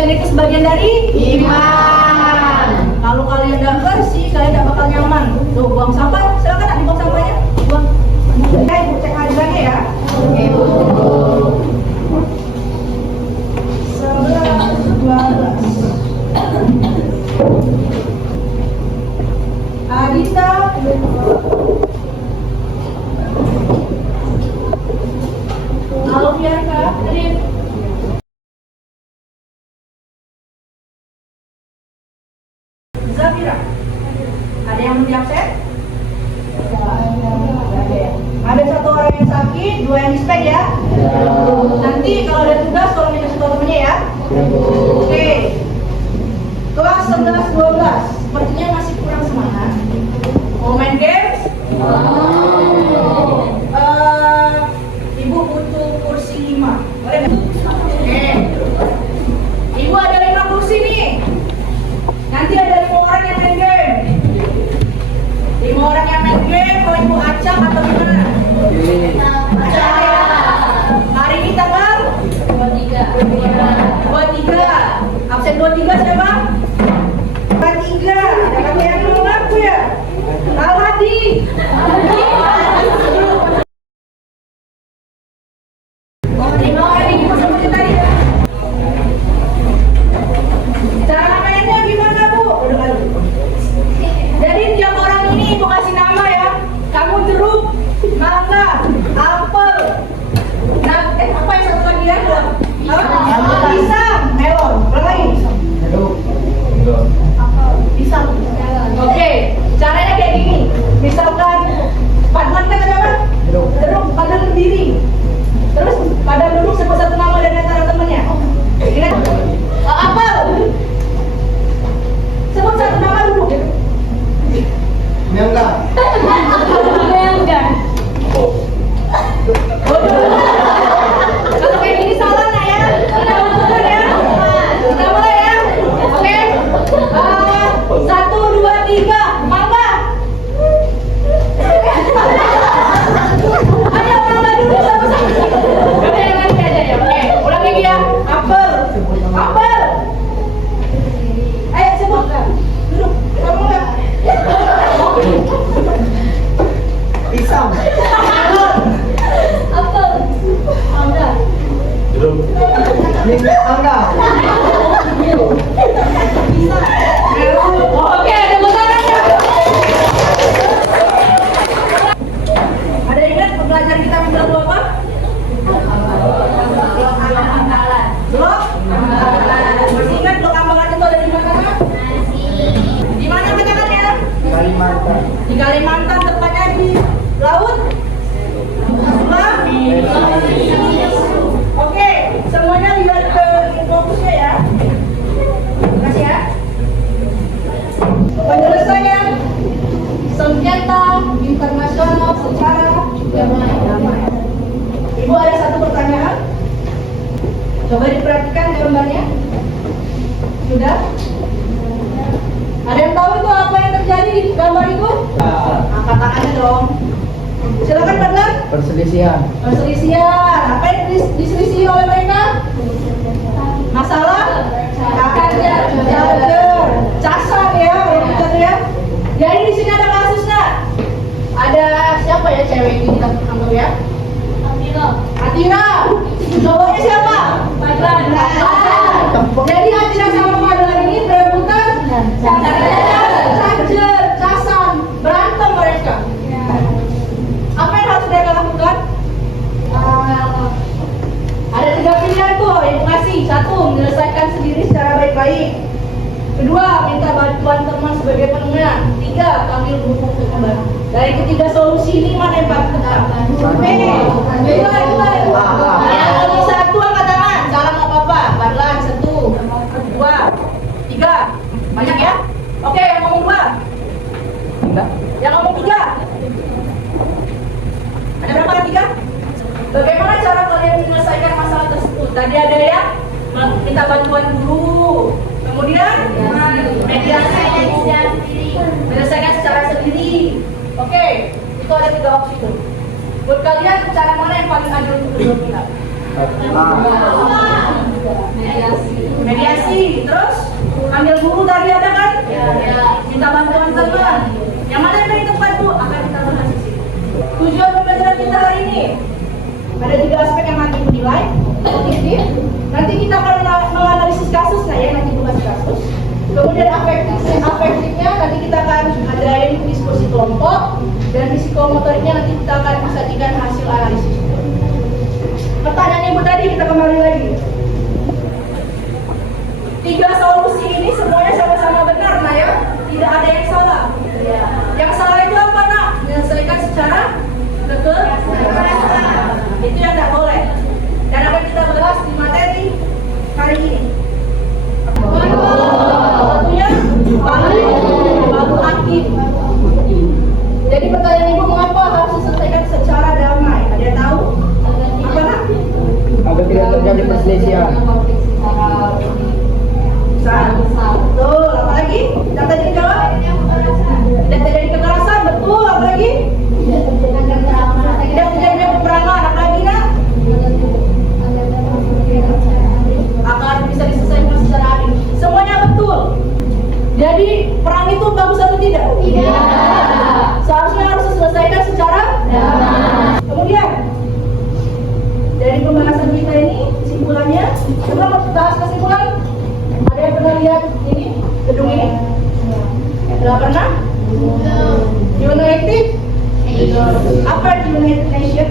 kebersihan itu sebagian dari iman. Kalau kalian tidak bersih, kalian tidak bakal nyaman. Tuh, buang sampah, silakan dibuang sampahnya. Buang. Oke, Ibu cek hadirannya ya. Oke, Bu. 11, 12. Adita. Alfianka, Rif. Zafira. Ada yang belum absen? Ada satu orang yang sakit, dua yang dispek ya. Nanti kalau ada tugas tolong minta satu temennya ya. Oke. Kelas 11 12. Sepertinya masih kurang semangat. Mau main games? Ibu butuh kursi 5. Boleh nggak? Oke. Ibu ada 5 kursi nih. Nanti ada 5 orang yang main game. 5 orang yang main game, mau ibu acak atau gimana? Acak ya. Hari ini tanggal 23. Absen 23 siapa? 23. Ada yang mau ngaku ya? Al Hadi. Cara mainnya gimana, Bu? Jadi tiap orang ini ibu kasih nama ya. Kamu jeruk, mangga, apel. Nah, apa yang satu lagi ya? Pisang, melon. Apa lagi? Pisang. Oke, caranya kayak gini. Misalkan Padman kan ada apa? Jeruk, Padman berdiri. Terus pada duduk sebut satu nama dan antara temannya. Ingat? Apel. Sebut satu nama duduk. Mangga. Mangga. Kalau kayak gini salah nak ya. Kita mulai ya. Kita mulai ya. Oke. 1, 2, 3. Mangga. Ayo mangga dulu sama-sama. Udah yang nanti aja ya. Oke. Ulang lagi ya. Apel. Apel. Ayo sebut. Duduk. Kamu enggak? Pisang. Apel. Mangga. Mangga. Oke, ada pesanannya. Ada ingat pembelajaran kita minggu lalu apa? Blok? Masih ingat blok ambalan itu ada di mana? Di mana katakannya? Kalimantan. Di Kalimantan, tepatnya di laut? Oke, semuanya lihat ke fokusnya ya. Terima kasih ya. Penyelesaian sengketa internasional secara damai. Ibu ada satu pertanyaan. Coba diperhatikan gambarnya. Sudah? Ada yang tahu itu apa yang terjadi di gambar itu? Angkat tangannya dong. Silakan Padlan. Perselisihan. Perselisihan. Apa yang diselisihi oleh mereka? Masalah charger, casan ya, ya. Jadi di sini ada kasusnya. Ada siapa ya cewek ini kita anggap ya? Atira. Cowoknya siapa? Padlan. Jadi Atira sama Padlan ini berebutan charger, casan, berantem mereka. Apa yang harus mereka lakukan? Ada 3 pilihan tuh, ibu kasih. 1, menyelesaikan sendiri secara baik-baik. 2, minta bantuan teman sebagai penengah. 3, panggil guru kembar. Dari ketiga solusi ini mana yang paling tepat? B. Yang ngomong 1 angkat tangan. Salah nggak apa-apa. Padlan 1, 2, 3. Banyak ya? Oke, yang ngomong 2. Yang ngomong 3. Ada berapa kan 3? Bagaimana cara kalian menyelesaikan masalah tersebut? Tadi ada yang minta bantuan guru, kemudian mediasi, menyelesaikan secara sendiri. Oke, itu ada 3 opsi itu. Buat kalian cara mana yang paling adil untuk kedua pihak? Mediasi. Terus panggil guru tadi ada kan? Minta bantuan teman. Yang mana yang paling tepat Bu? Akan kita bahas di sini. Tujuan pembelajaran kita hari ini ada 3 aspek yang nanti menilai kognitif. Nanti kita akan menganalisis kasus ya, nanti bukan kasus. Kemudian afektifnya nanti kita akan adain diskusi kelompok, dan psikomotoriknya nanti kita akan sajikan hasil analisis. Pertanyaan Ibu tadi kita kembali lagi. 3 solusi ini semuanya sama-sama benar, nah ya, tidak ada yang salah. Yang salah itu apa nak? Menyelesaikan secara kekerasan. Itu yang tidak boleh. Dan akan kita bahas di materi hari ini. Satunya baru aktif. Jadi pertanyaan Ibu, mengapa harus diselesaikan secara damai? Ada yang tahu? Apa nak? Agar tidak terjadi perselisihan. Betul. Apa lagi? Yang tadi dijawab? Tidak terjadi kekerasan. Betul. Apa lagi? Tidak terjadi peperangan. Apa lagi nak? Akan bisa diselesaikan secara adil. Semuanya betul. Jadi perang itu bagus atau tidak? Tidak. Seharusnya harus diselesaikan secara damai. Kemudian dari pembahasan kita ini kesimpulannya, coba bahas kesimpulan. Ada yang pernah lihat ini gedung ini? Tidak pernah? United? Apa United Nation?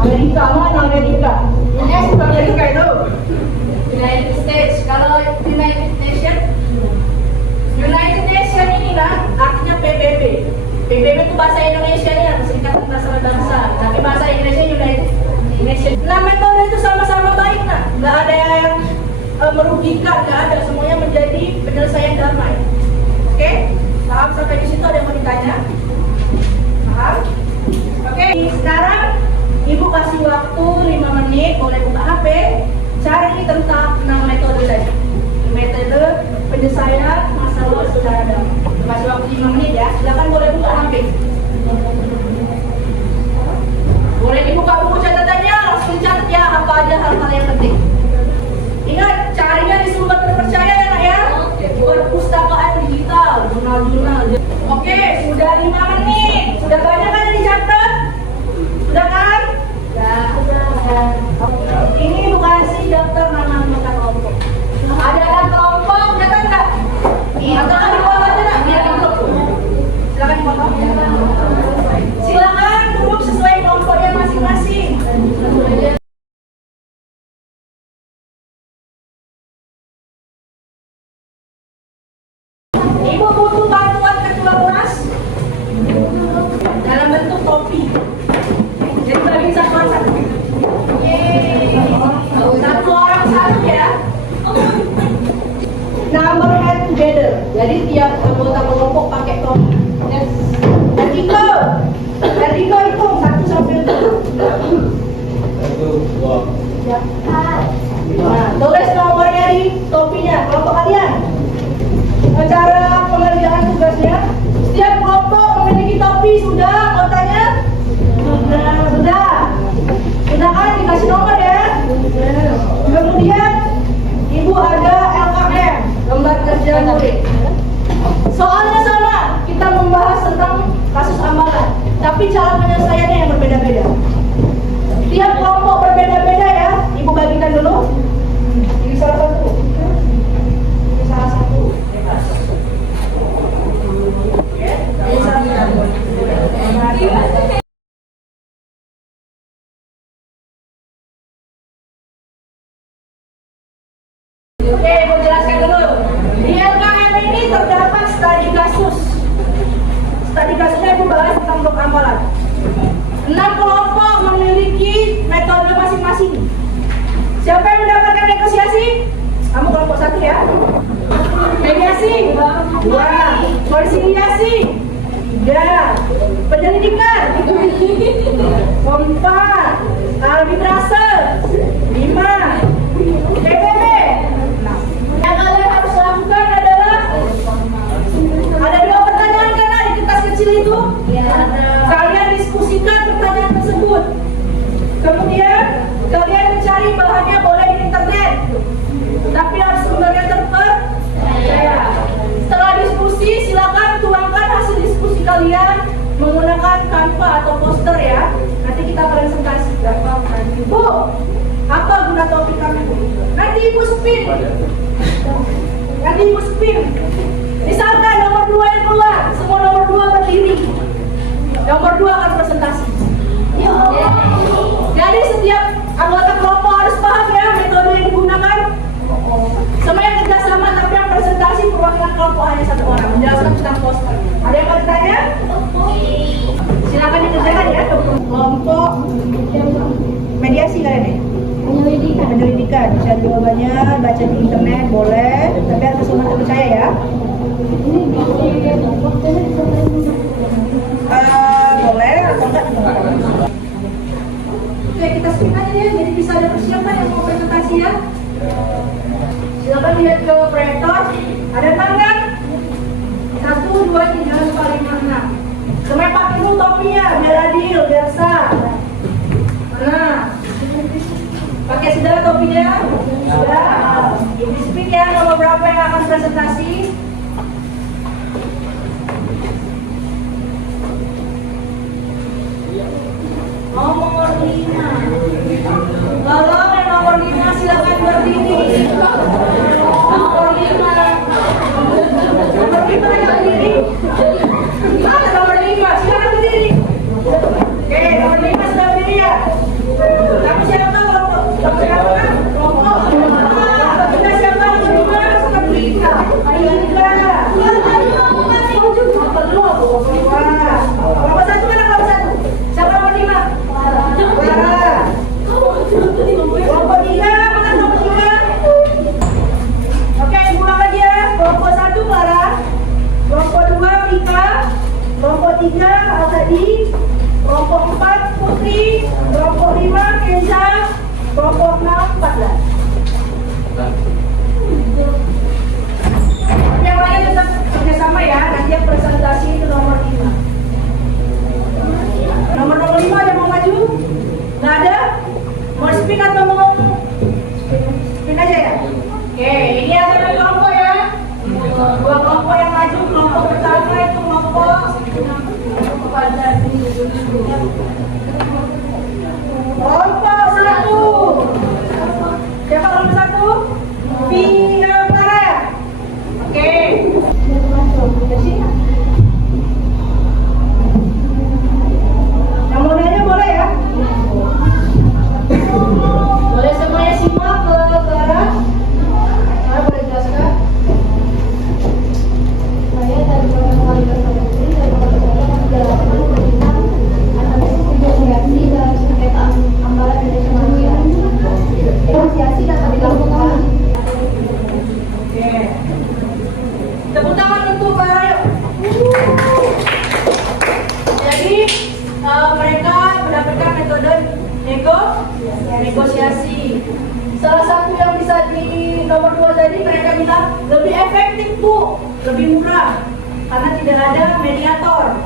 Amerika, mana Amerika? Yes, Amerika itu United States. Kalau United Nation ini lah artinya PBB. PBB itu bahasa Indonesia nya, Perserikatan Bangsa-Bangsa. Tapi bahasa Inggrisnya United Nation. Nah, metode itu sama-sama baik nah, nggak ada yang merugikan, nggak ada, semuanya menjadi penyelesaian damai. Oke? Paham sampai di situ? Ada yang mau ditanya? Paham? Oke, sekarang Ibu kasih waktu 5 menit, boleh buka HP, cari tentang 6 metode tadi. Metode penyelesaian masalah secara damai. Kasih waktu 5 menit ya, silakan boleh buka HP. Boleh dibuka buku catatannya, langsung catat ya apa aja hal-hal yang penting. Ingat, carinya di sumber terpercaya ya nak ya. Perpustakaan digital, jurnal-jurnal. Oke, sudah 5 menit. Sudah banyak kan yang dicatat? Sudah kan? Sudah. Ini bukan si daftar nama anggota kelompok. Ada kelompok, catat nggak? Atau kan di bawah aja nak, biar di grup. Silakan dipotong. Silakan duduk sesuai kelompoknya masing-masing. Ibu butuh bantuan ketua kelas dalam bentuk topi. Jadi bagi satu orang satu. Satu orang satu ya. Number head together. Jadi tiap anggota kelompok pakai topi. Vertical itu 1 sampai 10. Nah, tulis nomornya di topinya kelompok kalian. Cara pengerjaan tugasnya, setiap kelompok memiliki topi. Sudah anggotanya? Sudah kan dikasih nomor ya. Kemudian Ibu ada LKM, lembar kerja murid. Soalnya sama, kita membahas tentang kasus amalan, tapi cara penyelesaiannya yang berbeda-beda. Tiap kelompok berbeda-beda ya. Ibu bagikan dulu. Ini salah satu. Ini salah satu. Oke, mau jelaskan dulu. Di LKM ini terdapat studi kasus. Studi kasusnya Ibu bahas tentang blok amalan. 6 kelompok memiliki metode masing-masing. Siapa yang mendapatkan negosiasi? Kamu kelompok 1 ya. Mediasi 2, konsiliasi 3, penyelidikan 4, arbitrase 5, PBB. Yang kalian harus lakukan adalah ada 2 pertanyaan kan di kertas kecil itu. Kalian diskusikan pertanyaan tersebut. Kemudian kalian cari bahannya boleh di internet, tapi harus sumbernya terpercaya. Setelah diskusi, silakan tuangkan hasil diskusi kalian menggunakan Canva atau poster ya. Nanti kita presentasi. Bu, apa guna topik kami, Bu? Nanti Ibu spin. Misalkan nomor 2 yang keluar, semua nomor 2 berdiri. Nomor 2 akan presentasi. Jadi setiap anggota kelompok harus paham ya metode yang digunakan. Semuanya kerjasama, tapi yang presentasi perwakilan kelompok hanya 1 orang menjelaskan tentang poster. Ada yang mau ditanya? Silakan dikerjakan ya. Kelompok mediasi kalian ya? Penyelidikan. Bisa jawabannya baca di internet boleh, tapi harus sumber terpercaya ya. Boleh atau enggak? Oke, kita skip aja ya, jadi bisa ada persiapan yang mau presentasi ya. Silakan lihat ke proyektor. Ada tangan 1, 2, 3, 4, 5, 6. Semuanya pakai dulu topinya biar adil, biar sah. Nah, pakai sudah topinya? Sudah. Di speak ya, nomor berapa yang akan presentasi? Nomor 5. Kalau yang nomor 5 silakan berdiri. Nomor 5. Nomor 5 yang berdiri. Mana nomor 5? Silakan berdiri. Oke, nomor 5 sudah berdiri ya. Kamu siapa kelompok? Kamu siapa? Kelompok. Kita siapa? Nomor 5 sudah berdiri. Ayo kita. Kelompok 1 mana kelompok 1? Siapa nomor 5? Clara. Kelompok 3 mana nomor 3? Oke, ulang lagi ya. Kelompok 1 Clara. Kelompok 2 Rika. Kelompok 3 Al-Hadi. Kelompok 4 Putri. Kelompok 5 Kenza. Kelompok 6 14. Yang lain tetap kerjasama ya. Nanti yang presentasi itu nomor 5. Nomor 5 ada mau maju? Nggak ada? Mau speak atau mau speak aja ya? Oke, ini ada kelompok ya. 2 kelompok yang maju. Kelompok pertama itu kelompok kelompok 1. Siapa kelompok 1? Vina Clara. Oke. Yang mau nanya boleh ya? Boleh semuanya simak ke Clara. Clara boleh jelaskan? Saya dari Kepala Pemerintahan dari Kepala menjalankan pembinaan asosiasi dan sengketa ambalan Indonesia Malaysia. Negosiasi dapat dilakukan. Oke. Tepuk tangan untuk Clara yuk. Jadi mereka mendapatkan metode negosiasi. Salah satu yang bisa di nomor 2 tadi mereka bilang lebih efektif Bu, lebih murah karena tidak ada mediator.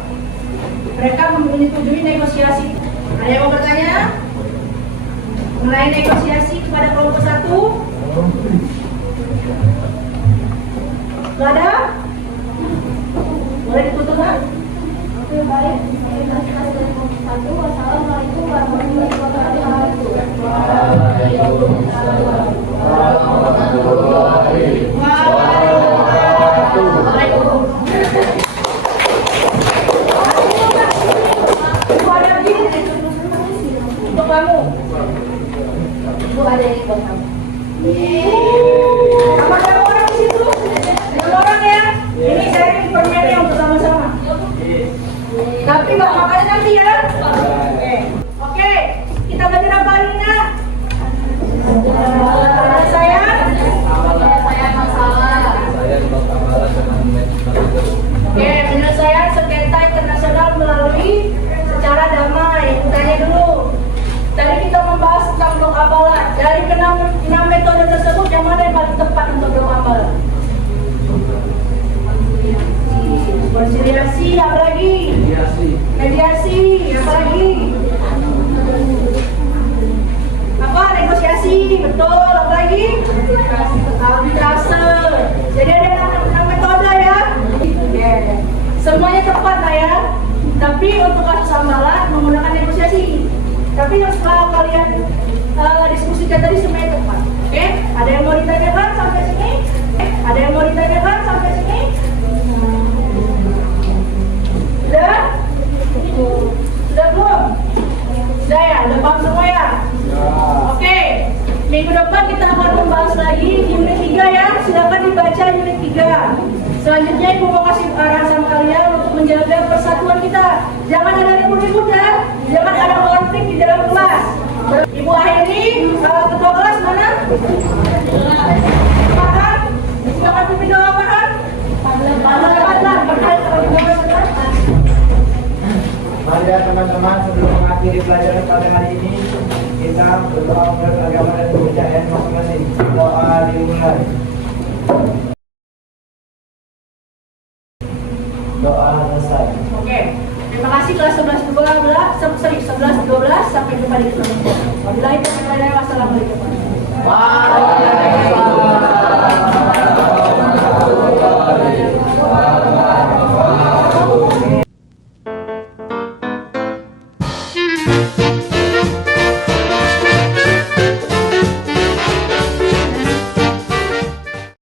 Mereka menyetujui negosiasi. Ada yang mau bertanya mengenai negosiasi kepada kelompok 1? Gak ada? Boleh ditutup nggak? Oke, baik. Terima kasih dari kelompok 1. Wassalamualaikum warahmatullahi wabarakatuh. Untuk kamu. Bu, ada yang buat kamu. Sama ada orang di situ. Ada orang ya. Ini sharing permennya untuk sama-sama. Tapi nggak makannya nanti ya. Oke. Kita belajar apa Nina? Saya masalah. Oke, penyelesaian sengketa internasional melalui secara damai. Tanya dulu. Tadi kita membahas tentang blok ambalan. Dari enam metode tersebut, yang mana yang paling tepat untuk blok ambalan? Konsiliasi, apa lagi? Mediasi, apa lagi? Apa? Negosiasi. Semuanya tepat lah ya. Tapi untuk kasus ambalan menggunakan negosiasi. Tapi yang setelah kalian diskusikan tadi semuanya tepat. Oke? Ada yang mau ditanyakan sampai sini? Ada yang mau ditanyakan sampai sini? Sudah? Sudah belum? Sudah ya? Udah paham semua ya? Oke. Minggu depan kita akan membahas lagi unit 3 ya. Silakan dibaca unit 3. Selanjutnya Ibu mau kasih arahan sama kalian untuk menjaga persatuan kita. Jangan ada ribut-ribut ya. Jangan ada konflik di dalam kelas. Ibu Ahiri, ketua kelas mana? Paham? Silakan pimpin doa paham? Mari ya teman-teman, sebelum mengakhiri pelajaran pada hari ini, kita berdoa menurut agama dan kepercayaan masing-masing. Doa dimulai. Doa selesai. Oke. Terima kasih kelas 11 12 sampai jumpa di ketemu. Wabillahi taufiq wal hidayah. Wassalamualaikum. Waalaikumsalam.